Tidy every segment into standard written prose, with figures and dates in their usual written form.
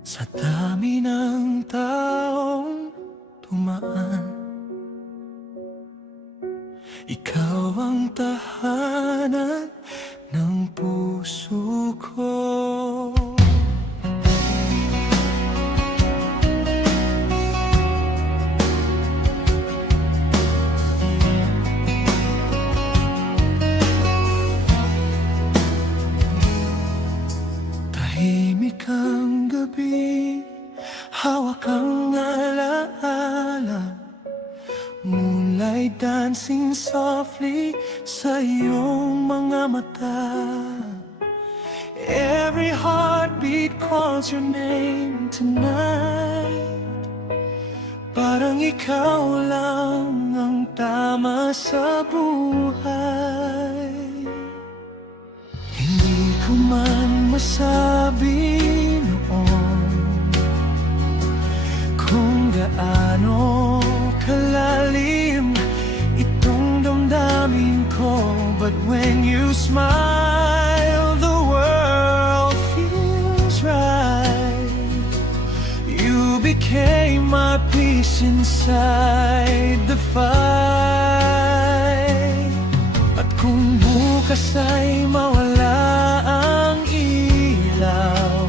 Sa dami ng taong tumaan, ikaw ang tahanan ng puso ko. Tahimik ang gabi, hawak ang alaala, moonlight dancing softly sa iyong mga mata. Every heartbeat calls your name tonight. Parang ikaw lang ang tama sa buhay. Hindi ko man masabi noon kung gaano kalalim itong damdamin ko, but when you smile, the world feels right. You became my peace inside the fight. At kung bukas ay mawala ang ilaw,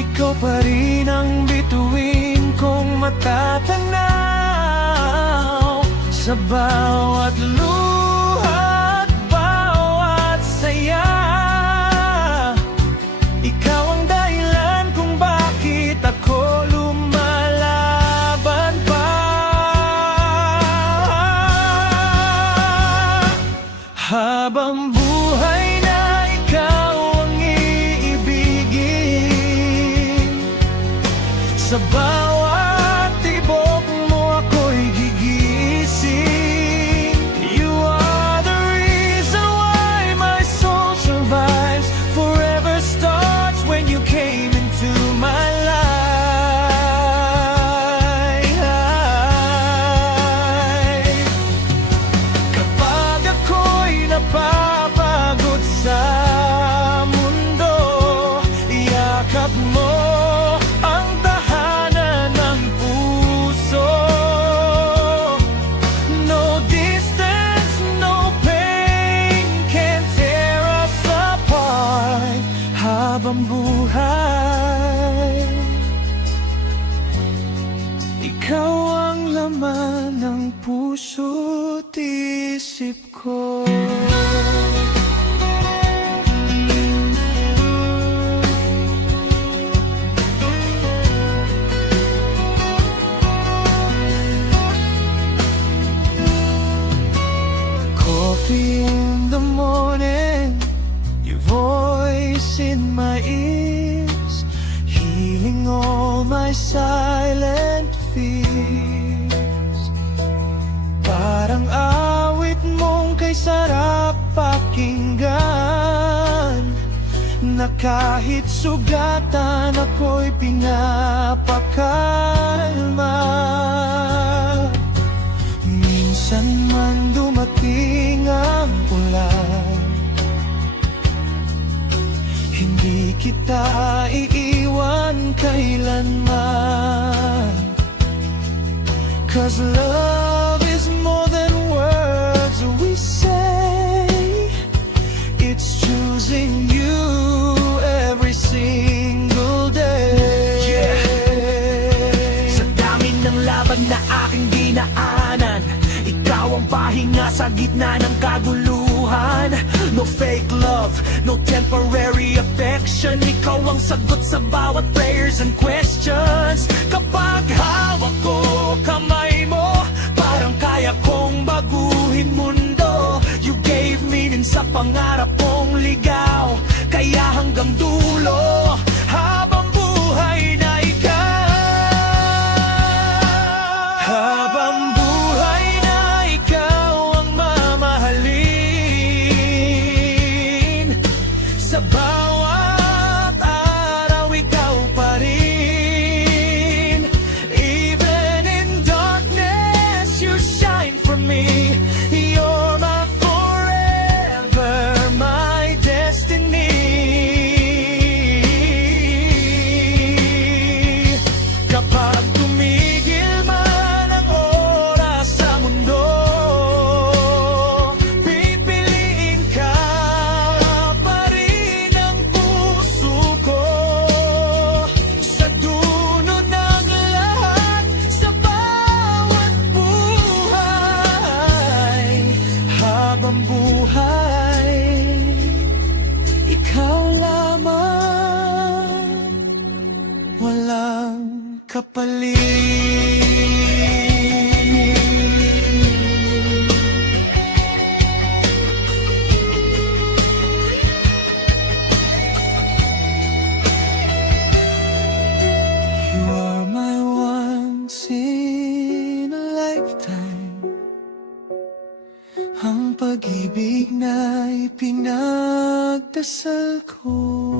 ikaw pa rin ang bituin kong matatanaw. Sa bawat luha at bawat saya, ikaw ang dahilan kung bakit ako lumalaban pa. Habang buhay na ikaw ang iibigin, sa bawat tibok mo ako'y gigising. You are the reason why my soul survives. Forever starts when you came into my life. Kapag ako'y napapagod sa mundo, yakap mo ang tahanan ng puso. No distance, no pain can tear us apart. Habang buhay, ikaw ang laman ng puso't isip ko. Coffee in the morning, your voice in my ears, healing all my silent fears. Parang awit mong kay sarap pakinggan, na kahit sugatan ako'y pinapakalma. Minsan man dumating ang ulan, hindi kita iiwan kailanman. 'Cause love is more than words we say. It's choosing you every single day. Yeah. Sa dami ng laban na aking dinaanan, ikaw ang pahinga sa gitna ng kaguluhan. No fake love, no temporary affection. Ikaw ang sagot sa bawat prayers and questions. Kapag hawak ko kamay mo, parang kaya kong baguhin mundo. You gave meaning sa pangarap kong ligaw, kaya hanggang dulo. Habang buhay na ikaw, habang buhay na ikaw ang mamahalin. Sa bawat araw ikaw pa rin. Even in darkness you shine for me. You're my forever, my destiny. kapalit. You are my once in a lifetime. Ang pag-ibig na ipinagdasal ko.